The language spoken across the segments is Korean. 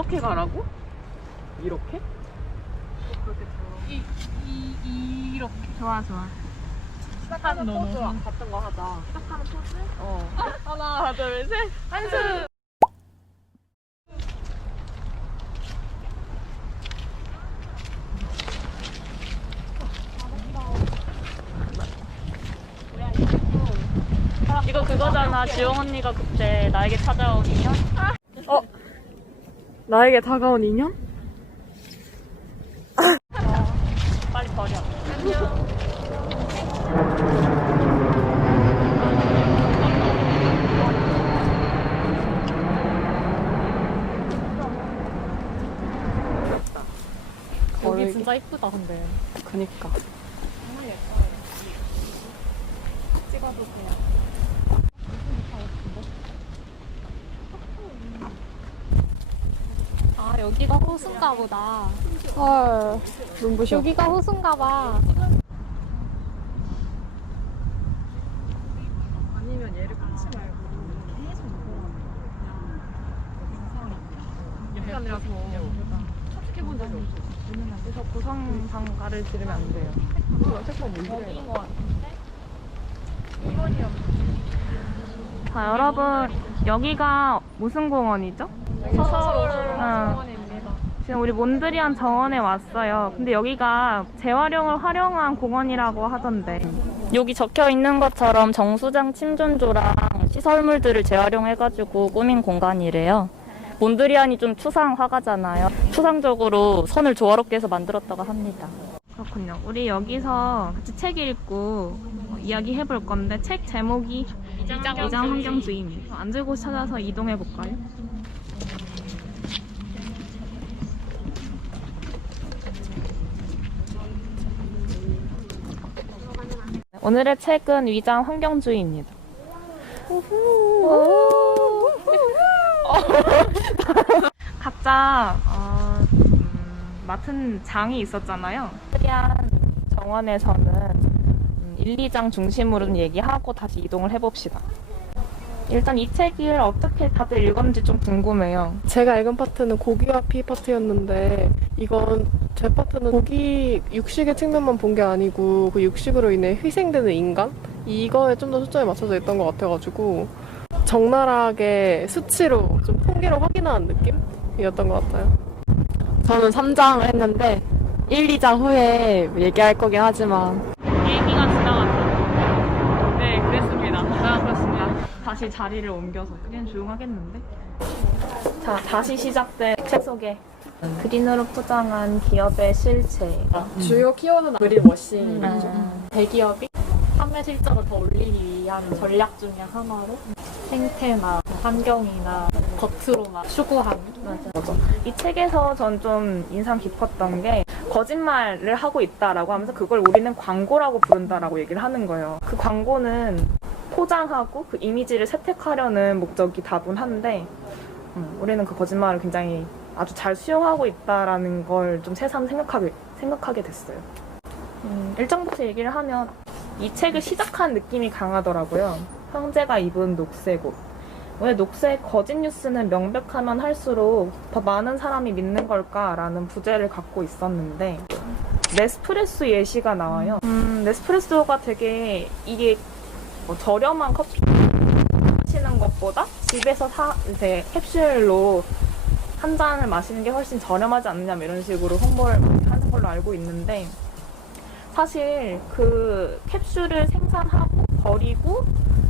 이렇게 가라고? 이렇게? 그렇게 이렇게. 좋아 좋아. 시작하는 포즈 같은 거 하자. 시작하는 포즈? 하나 둘 셋. 한숨. 이거 그거잖아. 지영 언니가 그때 나에게 찾아온 인연? 나에게 다가온 인연? 빨리 버려. 여기 진짜 이쁘다 근데. 그니까. 정말 예뻐요. 찍어도 돼요. 아 여기가 호수인가 보다. 헐. 눈부셔. 여기가 호수인가 봐. 아니면 얘를 끊지 말고 계속 이거 약간이라서 착륙해본 적이 없어. 그래서 고성상가를 들으면 안 돼요. 여기인 것 같은데? 1번이요. 자, 여러분, 여기가 무슨 공원이죠? 서울공원입니다. 지금 우리 몬드리안 정원에 왔어요. 근데 여기가 재활용을 활용한 공원이라고 하던데. 여기 적혀 있는 것처럼 정수장 침전조랑 시설물들을 재활용해가지고 꾸민 공간이래요. 몬드리안이 좀 추상 화가잖아요. 추상적으로 선을 조화롭게 해서 만들었다고 합니다. 그렇군요. 우리 여기서 같이 책 읽고 이야기 해볼 건데 책 제목이 이장 환경주의입니다. 앉을 곳 찾아서 이동해 볼까요? 오늘의 책은 위장 환경주의입니다. 각자 맡은 장이 있었잖아요. 몬드리안 정원에서는 1, 2장 중심으로는 얘기하고 다시 이동을 해봅시다. 일단 이 책을 어떻게 다들 읽었는지 좀 궁금해요. 제가 읽은 파트는 고기와 피 파트였는데 이건 제 파트는 고기 육식의 측면만 본 게 아니고 그 육식으로 인해 희생되는 인간? 이거에 좀 더 초점이 맞춰져 있던 것 같아가지고 적나라하게 수치로 좀 통계로 확인하는 느낌이었던 것 같아요. 저는 3장을 했는데 1, 2장 후에 얘기할 거긴 하지만 얘기가 지나갔죠. 네, 그랬습니다. 그렇습니다. 다시 자리를 옮겨서 그냥 조용하겠는데? 자, 다시 시작된 책 소개. 그린으로 포장한 기업의 실체. 주요 키워드는 그린워싱. 대기업이 판매 실적을 더 올리기 위한 전략 중에 하나로 생태나 환경이나 겉으로만 추구하는. 맞아. 이 책에서 전 좀 인상 깊었던 게 거짓말을 하고 있다라고 하면서 그걸 우리는 광고라고 부른다라고 얘기를 하는 거예요. 그 광고는 포장하고 그 이미지를 세택하려는 목적이 다분한데 우리는 그 거짓말을 굉장히 아주 잘 수용하고 있다라는 걸 좀 새삼 생각하게 됐어요. 1장부터 얘기를 하면 이 책을 시작한 느낌이 강하더라고요. 형제가 입은 녹색 옷. 왜 녹색 거짓 뉴스는 명백하면 할수록 더 많은 사람이 믿는 걸까라는 부제를 갖고 있었는데 네스프레소 예시가 나와요. 네스프레소가 되게 이게 저렴한 커피 마시는 것보다 집에서 이제 캡슐로 한 잔을 마시는 게 훨씬 저렴하지 않느냐 이런 식으로 홍보를 하는 걸로 알고 있는데 사실 그 캡슐을 생산하고 버리고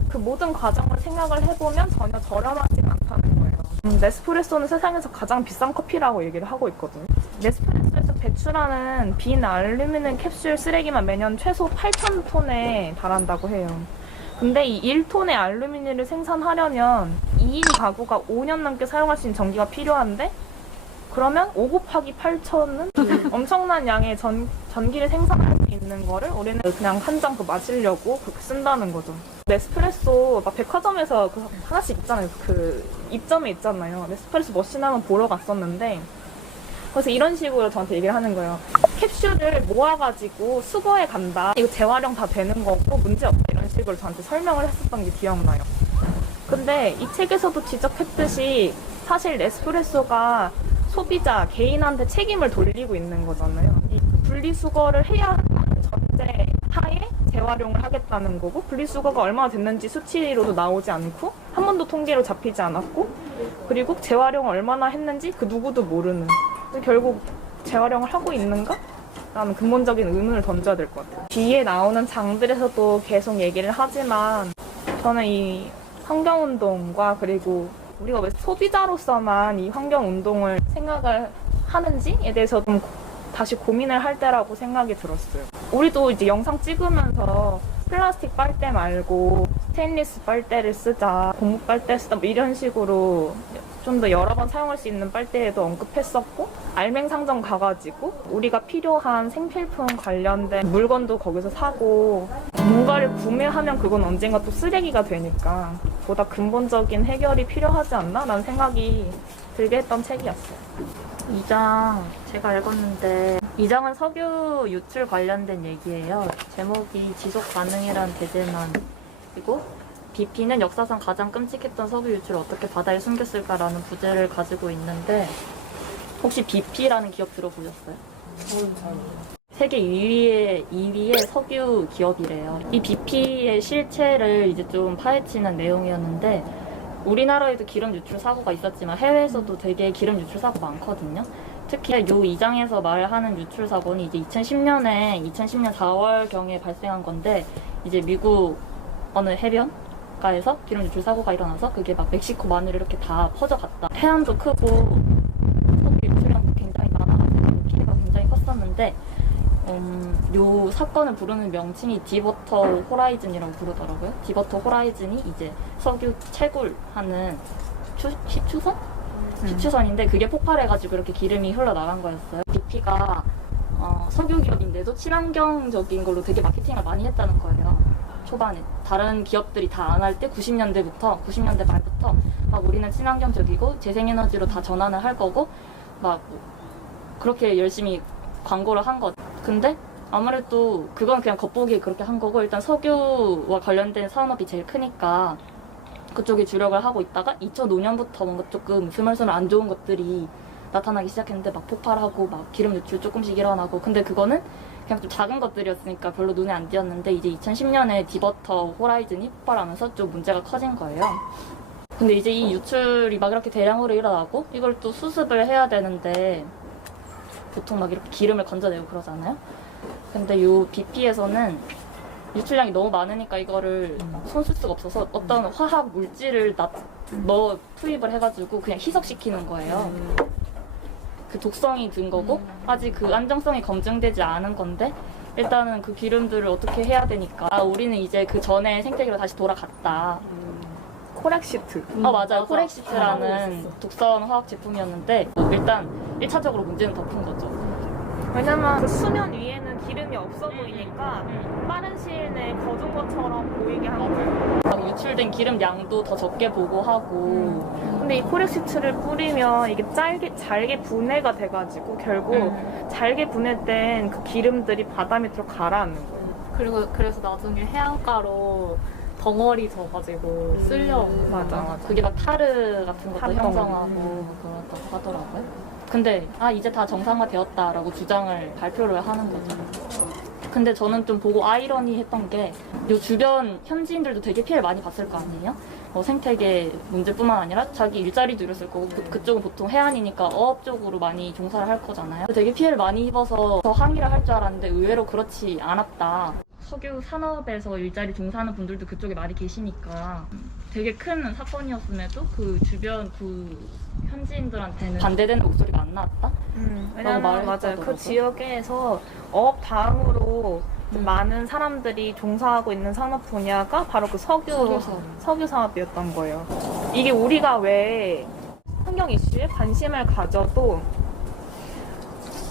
그 모든 과정을 생각을 해보면 전혀 저렴하지 않다는 거예요. 네스프레소는 세상에서 가장 비싼 커피라고 얘기를 하고 있거든요. 네스프레소에서 배출하는 빈 알루미늄 캡슐 쓰레기만 매년 최소 8,000톤에 달한다고 해요. 근데 이 1톤의 알루미늄을 생산하려면 2인 가구가 5년 넘게 사용할 수 있는 전기가 필요한데 그러면 5 곱하기 8,000은 엄청난 양의 전기를 생산할 수 있는 거를 우리는 그냥 한 잔 마시려고 그렇게 쓴다는 거죠. 네스프레소 막 백화점에서 하나씩 있잖아요. 그 입점에 있잖아요. 네스프레소 머신 한번 보러 갔었는데 그래서 이런 식으로 저한테 얘기를 하는 거예요. 캡슐을 모아가지고 수거해 간다. 이거 재활용 다 되는 거고 문제 없다. 이런 식으로 저한테 설명을 했었던 게 기억나요. 근데 이 책에서도 지적했듯이 사실 네스프레소가 소비자, 개인한테 책임을 돌리고 있는 거잖아요. 이 분리수거를 해야 한다는 전제 하에 재활용을 하겠다는 거고, 분리수거가 얼마나 됐는지 수치로도 나오지 않고, 한 번도 통계로 잡히지 않았고, 그리고 재활용을 얼마나 했는지 그 누구도 모르는. 결국 재활용을 하고 있는가? 라는 근본적인 의문을 던져야 될 것 같아요. 뒤에 나오는 장들에서도 계속 얘기를 하지만, 저는 이 환경운동과 그리고 우리가 왜 소비자로서만 이 환경운동을 생각을 하는지에 대해서 좀 다시 고민을 할 때라고 생각이 들었어요. 우리도 이제 영상 찍으면서 플라스틱 빨대 말고 스테인리스 빨대를 쓰자, 고무 빨대 쓰자 뭐 이런 식으로 좀 더 여러 번 사용할 수 있는 빨대에도 언급했었고, 알맹상점 가가지고 우리가 필요한 생필품 관련된 물건도 거기서 사고, 뭔가를 구매하면 그건 언젠가 또 쓰레기가 되니까 보다 근본적인 해결이 필요하지 않나? 라는 생각이 들게 했던 책이었어요. 2장 제가 읽었는데 2장은 석유 유출 관련된 얘기예요. 제목이 지속 가능이란 대재난이고 BP는 역사상 가장 끔찍했던 석유 유출을 어떻게 바다에 숨겼을까라는 부제를 가지고 있는데 혹시 BP라는 기업 들어보셨어요? 세계 2위의 석유 기업이래요. 이 BP의 실체를 이제 좀 파헤치는 내용이었는데 우리나라에도 기름 유출 사고가 있었지만 해외에서도 되게 기름 유출 사고 많거든요. 특히 요 2장에서 말하는 유출 사고는 이제 2010년 4월경에 발생한 건데 이제 미국 어느 해변가에서 기름 유출 사고가 일어나서 그게 막 멕시코 만으로 이렇게 다 퍼져갔다. 해안도 크고 석유 유출량도 굉장히 많아가지고 피해가 굉장히 컸었는데 요 사건을 부르는 명칭이 디버터 호라이즌이라고 부르더라고요. 디버터 호라이즌이 이제 석유 채굴하는 시추선? 시추선인데 그게 폭발해가지고 이렇게 기름이 흘러나간 거였어요. BP가 석유 기업인데도 친환경적인 걸로 되게 마케팅을 많이 했다는 거예요. 초반에 다른 기업들이 다 안 할 때 90년대 말부터 막 우리는 친환경적이고 재생에너지로 다 전환을 할 거고 막 그렇게 열심히 광고를 한 것. 근데 아무래도 그건 그냥 겉보기에 그렇게 한 거고 일단 석유와 관련된 산업이 제일 크니까 그쪽에 주력을 하고 있다가 2005년부터 뭔가 조금 스멀스멀 안 좋은 것들이 나타나기 시작했는데 막 폭발하고 막 기름 유출 조금씩 일어나고 근데 그거는 그냥 좀 작은 것들이었으니까 별로 눈에 안 띄었는데 이제 2010년에 디버터 호라이즌이 폭발하면서 좀 문제가 커진 거예요. 근데 이제 이 유출이 막 이렇게 대량으로 일어나고 이걸 또 수습을 해야 되는데 보통 막 이렇게 기름을 건져내고 그러잖아요. 근데 요 BP에서는 유출량이 너무 많으니까 이거를 손쓸 수가 없어서 어떤 화학 물질을 투입을 해가지고 그냥 희석시키는 거예요. 그 독성이 든 거고 아직 그 안정성이 검증되지 않은 건데 일단은 그 기름들을 어떻게 해야 되니까 우리는 이제 그 전에 생태계로 다시 돌아갔다. 코렉시트. 맞아요. 코렉시트라는 독성 화학 제품이었는데 일단 1차적으로 문제는 덮은 거죠. 왜냐면 그 수면 위에는 기름이 없어 보이니까 빠른 시일 내에 거둔 것처럼 보이게 한 거예요. 막 유출된 기름 양도 더 적게 보고 하고 근데 이 코렉시트를 뿌리면 이게 잘게 분해가 돼가지고 결국 잘게 분해된 그 기름들이 바다 밑으로 가라앉는 거예요. 그래서 나중에 해안가로 덩어리 져가지고 쓸려오고 맞아. 그게 막 타르 같은 것도 타르 형성하고 그렇다고 하더라고요. 근데 이제 다 정상화되었다라고 주장을 발표를 하는 거죠. 근데 저는 좀 보고 아이러니했던 게 요 주변 현지인들도 되게 피해를 많이 봤을 거 아니에요? 생태계 문제뿐만 아니라 자기 일자리도 잃었을 거고 그쪽은 보통 해안이니까 어업 쪽으로 많이 종사를 할 거잖아요. 되게 피해를 많이 입어서 더 항의를 할 줄 알았는데 의외로 그렇지 않았다. 석유 산업에서 일자리 종사하는 분들도 그쪽에 많이 계시니까 되게 큰 사건이었음에도 그 주변 그 현지인들한테는 반대되는 목소리가 안 나왔다? 왜냐면 맞아요. 그 지역에서 어업 다음으로 많은 사람들이 종사하고 있는 산업 분야가 바로 그 석유 산업이었던 거예요. 이게 우리가 왜 환경 이슈에 관심을 가져도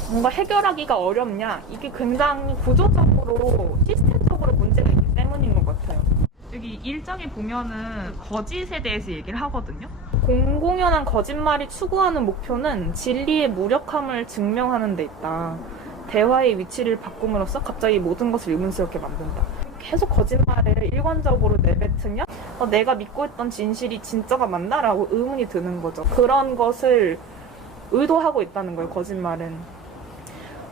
뭔가 해결하기가 어렵냐? 이게 굉장히 구조적으로 시스템적으로 문제가 있기 때문인 것 같아요. 여기 1장에 보면은 거짓에 대해서 얘기를 하거든요. 공공연한 거짓말이 추구하는 목표는 진리의 무력함을 증명하는 데 있다. 대화의 위치를 바꿈으로써 갑자기 모든 것을 의문스럽게 만든다. 계속 거짓말을 일관적으로 내뱉으면 내가 믿고 있던 진실이 진짜가 맞나? 라고 의문이 드는 거죠. 그런 것을 의도하고 있다는 거예요, 거짓말은.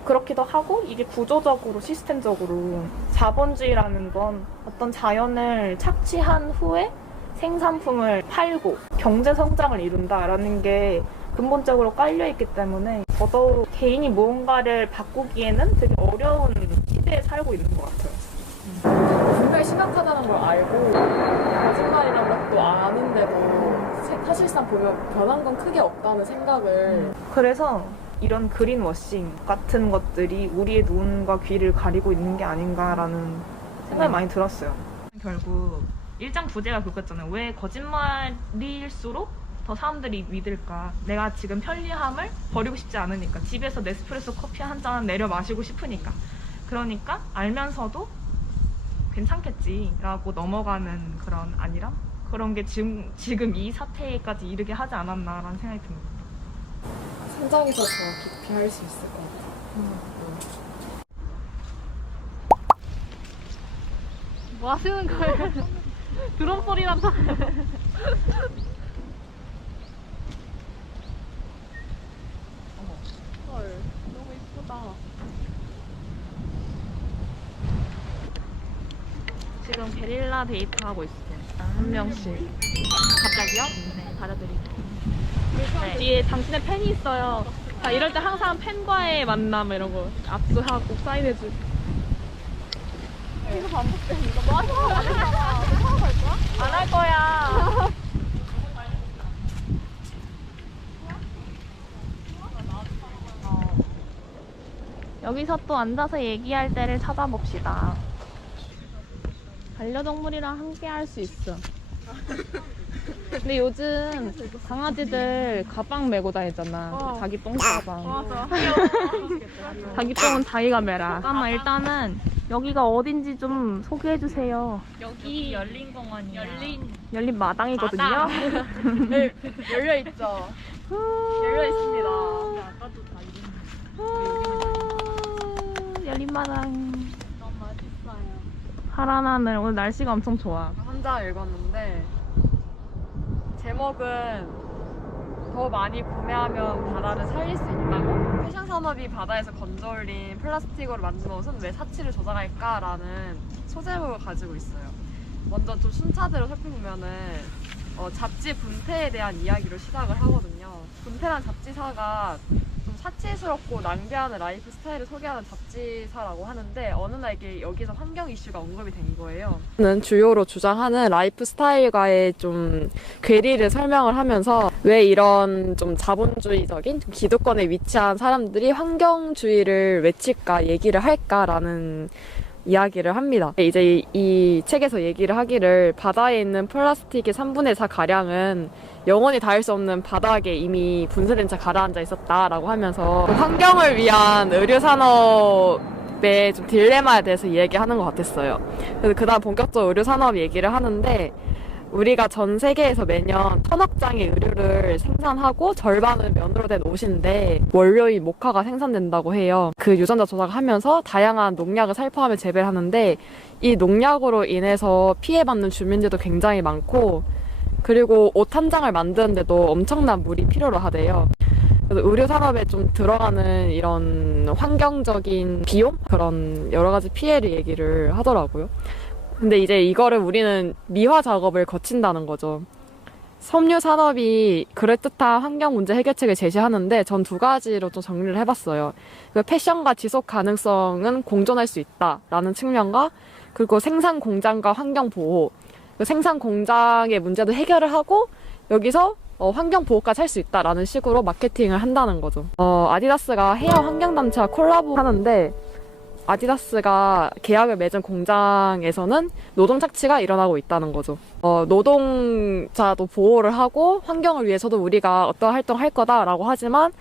그렇기도 하고 이게 구조적으로 시스템적으로 자본주의라는 건 어떤 자연을 착취한 후에 생산품을 팔고 경제 성장을 이룬다라는 게 근본적으로 깔려있기 때문에 더더욱 개인이 무언가를 바꾸기에는 되게 어려운 시대에 살고 있는 것 같아요. 굉장히 심각하다는 걸 알고 거짓말이란 것도 아는데도 사실상 보면 변한 건 크게 없다는 생각을 그래서 이런 그린워싱 같은 것들이 우리의 눈과 귀를 가리고 있는 게 아닌가라는 생각이 많이 들었어요. 결국 일장 부제가 그거였잖아요. 왜 거짓말일수록 더 사람들이 믿을까? 내가 지금 편리함을 버리고 싶지 않으니까. 집에서 네스프레소 커피 한 잔 내려 마시고 싶으니까. 그러니까 알면서도 괜찮겠지라고 넘어가는 그런 안일함? 그런 게 지금 이 사태까지 이르게 하지 않았나라는 생각이 듭니다. 현장에서 더 깊이 할 수 있을 것 같아요. 뭐 하시는 거예요? 드럼 소리 난다. 헐, 너무 이쁘다. 지금 게릴라 데이트 하고 있어요. 한 명씩. 갑자기요? 네, 받아드릴게요. 뒤에 당신의 팬이 있어요. 자, 이럴 때 항상 팬과의 만남 이런 거 악수하고 사인해주고. 이거 반복되는 거 뭐 하는 거야? 안 할 거야. 여기서 또 앉아서 얘기할 때를 찾아봅시다. 반려동물이랑 함께 할 수 있어. 근데 요즘 강아지들 가방 메고 다니잖아. 자기 똥 가방. 자기 똥은 자기가 매라. 잠깐만, 일단은 여기가 어딘지 좀 소개해주세요. 여기 열린 공원이야. 열린 마당이거든요. 열려 있죠. 열려 있습니다. 아까도 다 열린 마당. 너무 맛있어요. 파란 하늘. 오늘 날씨가 엄청 좋아. 혼자 읽었는데 제목은 더 많이 구매하면 바다를 살릴 수 있다고? 패션 산업이 바다에서 건져올린 플라스틱으로 만든 옷은 왜 사치를 조장할까라는 소제목을 가지고 있어요. 먼저 좀 순차대로 살펴보면은 잡지 분태에 대한 이야기로 시작을 하거든요. 분태란 잡지사가 좀 사치스럽고 낭비하는 라이프 스타일을 소개하는 잡지사라고 하는데 어느 날 이게 여기서 환경 이슈가 언급이 된 거예요. 는 주요로 주장하는 라이프 스타일과의 좀 괴리를 설명을 하면서 왜 이런 좀 자본주의적인 좀 기득권에 위치한 사람들이 환경주의를 외칠까 얘기를 할까라는 이야기를 합니다. 이제 이 책에서 얘기를 하기를 바다에 있는 플라스틱의 3분의 4 가량은 영원히 닿을 수 없는 바닥에 이미 분쇄된 채 가라앉아 있었다라고 하면서 환경을 위한 의류 산업의 좀 딜레마에 대해서 얘기하는 것 같았어요. 그래서 그다음 본격적으로 의류 산업 얘기를 하는데 우리가 전 세계에서 매년 1000억 장의 의류를 생산하고 절반은 면으로 된 옷인데 원료인 모카가 생산된다고 해요. 그 유전자 조작을 하면서 다양한 농약을 살포하며 재배를 하는데 이 농약으로 인해서 피해받는 주민들도 굉장히 많고 그리고 옷 한 장을 만드는데도 엄청난 물이 필요로 하대요. 그래서 의류 산업에 좀 들어가는 이런 환경적인 비용? 그런 여러 가지 피해를 얘기를 하더라고요. 근데 이제 이거를 우리는 미화 작업을 거친다는 거죠. 섬유 산업이 그럴듯한 환경 문제 해결책을 제시하는데 전 두 가지로 좀 정리를 해봤어요. 패션과 지속 가능성은 공존할 수 있다라는 측면과 그리고 생산 공장과 환경 보호. 생산 공장의 문제도 해결을 하고 여기서 환경 보호까지 할 수 있다라는 식으로 마케팅을 한다는 거죠. 아디다스가 해양 환경단체와 콜라보 하는데 아디다스가 계약을 맺은 공장에서는 노동 착취가 일어나고 있다는 거죠. 노동자도 보호를 하고 환경을 위해서도 우리가 어떤 활동을 할 거다라고 하지만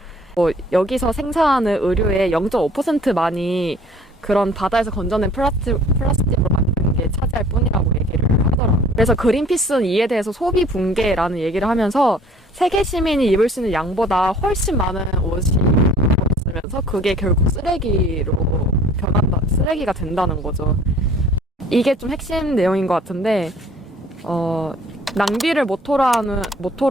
여기서 생산하는 의류의 0.5%만이 그런 바다에서 건져낸 플라스틱으로 만든 게 차지할 뿐이라고 얘기를 하더라고요. 그래서 그린피스는 이에 대해서 소비 붕괴라는 얘기를 하면서 세계 시민이 입을 수 있는 양보다 훨씬 많은 옷이 있으면서 그게 결국 쓰레기로 변한다, 쓰레기가 된다는 거죠. 이게 좀 핵심 내용인 것 같은데 낭비를 모토로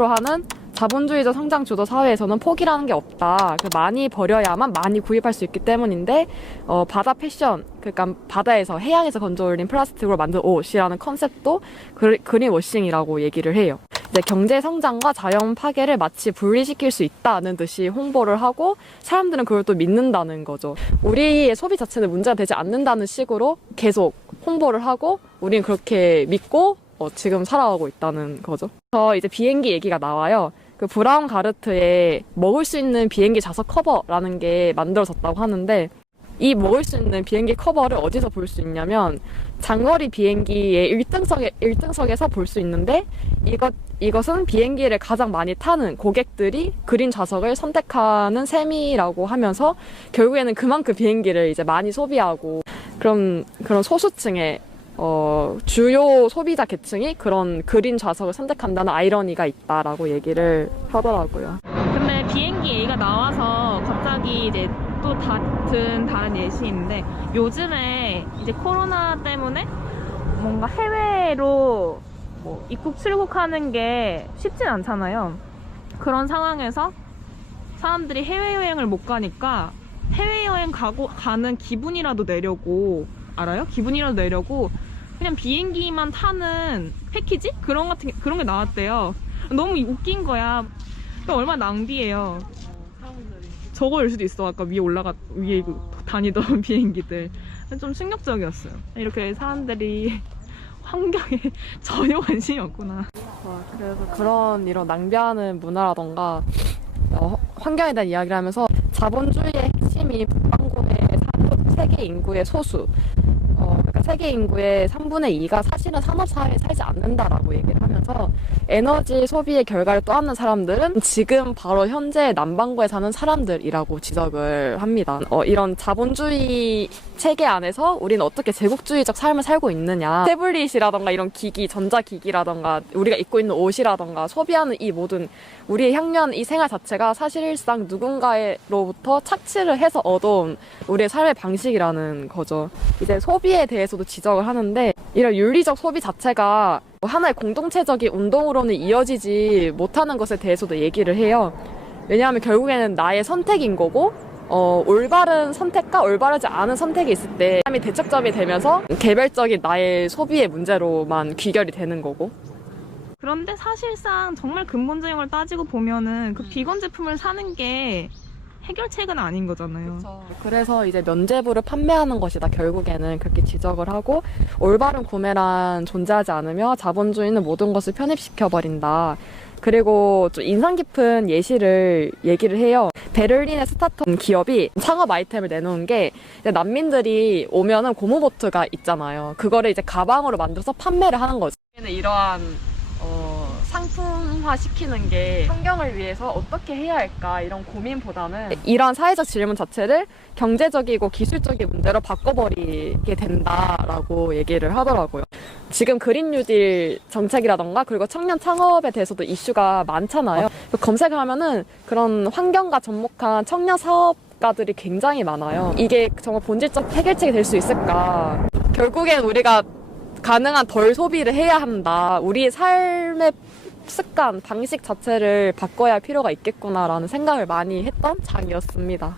하는 자본주의적 성장 주도 사회에서는 포기라는 게 없다. 많이 버려야만 많이 구입할 수 있기 때문인데 바다 패션, 그러니까 바다에서 해양에서 건져올린 플라스틱으로 만든 옷이라는 컨셉도 그린 워싱이라고 얘기를 해요. 이제 경제 성장과 자연 파괴를 마치 분리시킬 수 있다는 듯이 홍보를 하고 사람들은 그걸 또 믿는다는 거죠. 우리의 소비 자체는 문제가 되지 않는다는 식으로 계속 홍보를 하고 우린 그렇게 믿고 지금 살아가고 있다는 거죠. 이제 비행기 얘기가 나와요. 그 브라운 가르트에 먹을 수 있는 비행기 좌석 커버라는 게 만들어졌다고 하는데 이 먹을 수 있는 비행기 커버를 어디서 볼 수 있냐면 장거리 비행기의 1등석에서 볼 수 있는데 이것은 비행기를 가장 많이 타는 고객들이 그린 좌석을 선택하는 셈이라고 하면서 결국에는 그만큼 비행기를 이제 많이 소비하고 그런 소수층의 주요 소비자 계층이 그런 그린 좌석을 선택한다는 아이러니가 있다라고 얘기를 하더라고요. 근데 비행기 얘기가 나와서 갑자기 이제 또 다른 예시인데 요즘에 이제 코로나 때문에 뭔가 해외로 뭐 입국 출국하는 게 쉽진 않잖아요. 그런 상황에서 사람들이 해외여행을 못 가니까 해외여행 가는 기분이라도 내려고 알아요? 기분이라도 내려고 그냥 비행기만 타는 패키지? 그런 게 나왔대요. 너무 웃긴 거야. 얼마나 낭비해요. 저거일 수도 있어. 아까 위에 다니던 비행기들. 좀 충격적이었어요. 이렇게 사람들이 환경에 전혀 관심이 없구나. 그래서 이런 낭비하는 문화라던가 환경에 대한 이야기를 하면서 자본주의의 핵심이 북반구의 세계 인구의 소수, 그러니까 세계 인구의 3분의 2가 사실은 산업사회에 살지 않는다라고 얘기를 하면서 에너지 소비의 결과를 떠안는 사람들은 지금 바로 현재 남반구에 사는 사람들이라고 지적을 합니다. 이런 자본주의 체계 안에서 우리는 어떻게 제국주의적 삶을 살고 있느냐, 태블릿이라던가 이런 기기, 전자기기라던가 우리가 입고 있는 옷이라던가 소비하는 이 모든 우리의 향유하는 이 생활 자체가 사실상 누군가로부터 착취를 해서 얻어온 우리의 삶의 방식이라는 거죠. 이제 소비에 대해서도 지적을 하는데 이런 윤리적 소비 자체가 하나의 공동체적인 운동으로는 이어지지 못하는 것에 대해서도 얘기를 해요. 왜냐하면 결국에는 나의 선택인 거고 올바른 선택과 올바르지 않은 선택이 있을 때 사람이 대척점이 되면서 개별적인 나의 소비의 문제로만 귀결이 되는 거고. 그런데 사실상 정말 근본적인 걸 따지고 보면은 그 비건 제품을 사는 게 해결책은 아닌 거잖아요. 그래서 이제 면제부를 판매하는 것이다. 결국에는 그렇게 지적을 하고 올바른 구매란 존재하지 않으며 자본주의는 모든 것을 편입시켜버린다. 그리고 좀 인상 깊은 얘기를 해요. 베를린의 스타트업 기업이 창업 아이템을 내놓은 게 난민들이 오면은 고무보트가 있잖아요. 그거를 이제 가방으로 만들어서 판매를 하는 거죠. 이러한 상품화 시키는 게 환경을 위해서 어떻게 해야 할까 이런 고민보다는 이러한 사회적 질문 자체를 경제적이고 기술적인 문제로 바꿔버리게 된다라고 얘기를 하더라고요. 지금 그린 뉴딜 정책이라던가 그리고 청년 창업에 대해서도 이슈가 많잖아요. 검색을 하면은 그런 환경과 접목한 청년 사업가들이 굉장히 많아요. 이게 정말 본질적 해결책이 될 수 있을까? 결국엔 우리가 가능한 덜 소비를 해야 한다. 우리의 삶의 습관, 방식 자체를 바꿔야 할 필요가 있겠구나라는 생각을 많이 했던 장이었습니다.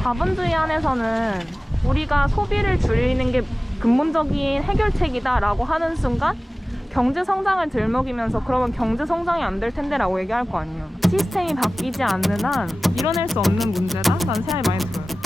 자본주의 안에서는 우리가 소비를 줄이는 게 근본적인 해결책이다라고 하는 순간 경제 성장을 들먹이면서 그러면 경제 성장이 안 될 텐데라고 얘기할 거 아니에요. 시스템이 바뀌지 않는 한 이뤄낼 수 없는 문제다? 라는 생각이 많이 들어요.